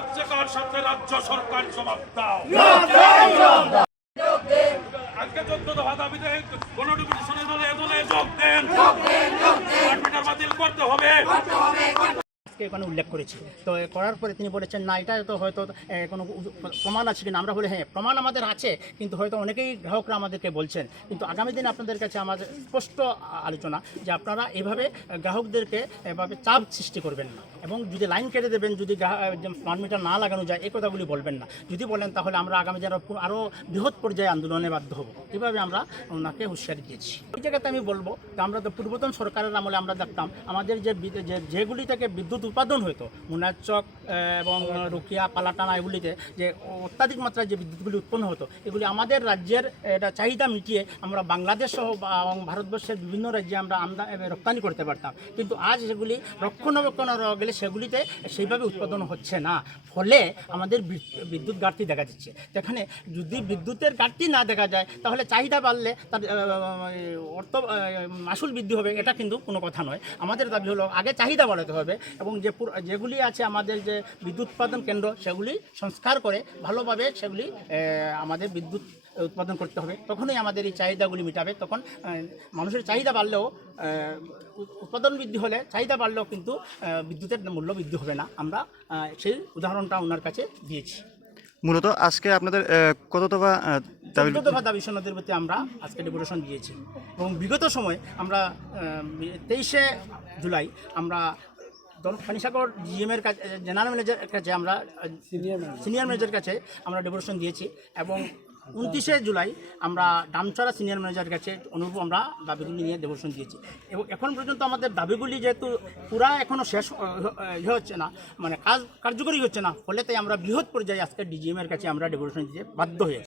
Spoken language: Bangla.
হচ্ছে কার সাথে রাজ্য সরকার জবাব দাও। আজকে 14 দফা দাবিতে গণডেপুটেশনে দলে দলে যোগ দেন। মিটার বাতিল করতে হবে। এখানে উল্লেখ করেছি, তো করার পরে তিনি বলেছেন না এটা তো হয়তো কোনো প্রমাণ আছে কিনা। আমরা বলে হ্যাঁ প্রমাণ আমাদের আছে, কিন্তু হয়তো অনেকেই গ্রাহকরা আমাদেরকে বলছেন। কিন্তু আগামী দিনে আপনাদের কাছে আমাদের স্পষ্ট আলোচনা যে আপনারা এভাবে গ্রাহকদেরকে এভাবে চাপ সৃষ্টি করবেন না, এবং যদি লাইন কেটে দেবেন, যদি স্মার্ট মিটার না লাগানো যায় এই কথাগুলি বলবেন না। যদি বলেন তাহলে আমরা আগামী দিনে আরও বৃহৎ পর্যায়ে আন্দোলনে বাধ্য হব। এভাবে আমরা ওনাকে হুঁশিয়ারি দিয়েছি। এই জায়গাতে আমি বলবো যে আমরা তো পূর্বতন সরকারের আমলে আমরা দেখতাম আমাদের যেগুলি থেকে বিদ্যুৎ উৎপাদন হতো মুনাচক এবং রুকিয়া পালাটানা এগুলিতে যে অত্যাধিক মাত্রায় যে বিদ্যুৎগুলি উৎপন্ন হতো, এগুলি আমাদের রাজ্যের এটা চাহিদা মিটিয়ে আমরা বাংলাদেশ সহ এবং ভারতবর্ষের বিভিন্ন রাজ্যে আমরা রপ্তানি করতে পারতাম। কিন্তু আজ সেগুলি রক্ষণাবেক্ষণ গেলে সেগুলিতে সেইভাবে উৎপাদন হচ্ছে না, ফলে আমাদের বিদ্যুৎ ঘাটতি দেখা দিচ্ছে। যেখানে যদি বিদ্যুতের ঘাটতি না দেখা যায় তাহলে চাহিদা বাড়লে তার অর্থ মাসুল বৃদ্ধি হবে, এটা কিন্তু কোনো কথা নয়। আমাদের দাবি হলো আগে চাহিদা বাড়াতে হবে, এবং যেগুলি আছে আমাদের যে বিদ্যুৎ উৎপাদন কেন্দ্র সেগুলি সংস্কার করে ভালোভাবে সেগুলি আমাদের বিদ্যুৎ উৎপাদন করতে হবে। তখনই আমাদের এই চাহিদাগুলি মেটাবে। তখন মানুষের চাহিদা বাড়লেও উৎপাদন বৃদ্ধি হলে চাহিদা বাড়লেও কিন্তু বিদ্যুতের মূল্য বৃদ্ধি হবে না। আমরা সেই উদাহরণটা ওনার কাছে দিয়েছি। মূলত আজকে আপনাদের কত দফা দাবি সনদের প্রতি আমরা আজকে ডেপুটেশন দিয়েছি, এবং বিগত সময় আমরা 23শে জুলাই আমরা পানিসাগর জিএমের কাছে জেনারেল ম্যানেজারের কাছে আমরা সিনিয়র ম্যানেজারের কাছে আমরা ডেপুটেশন দিয়েছি, এবং 29শে জুলাই আমরা ডামছড়া সিনিয়র ম্যানেজারের কাছে অনুরূপ আমরা দাবিগুলি নিয়ে ডেপুটেশন দিয়েছি। এবং এখন পর্যন্ত আমাদের দাবিগুলি যেহেতু পুরা এখনও শেষ হচ্ছে না, মানে কার্যকরী হচ্ছে না, ফলে তাই আমরা বৃহৎ পর্যায়ে আজকে ডিজিএমের কাছে আমরা ডেপুটেশন দিতে বাধ্য হয়েছি।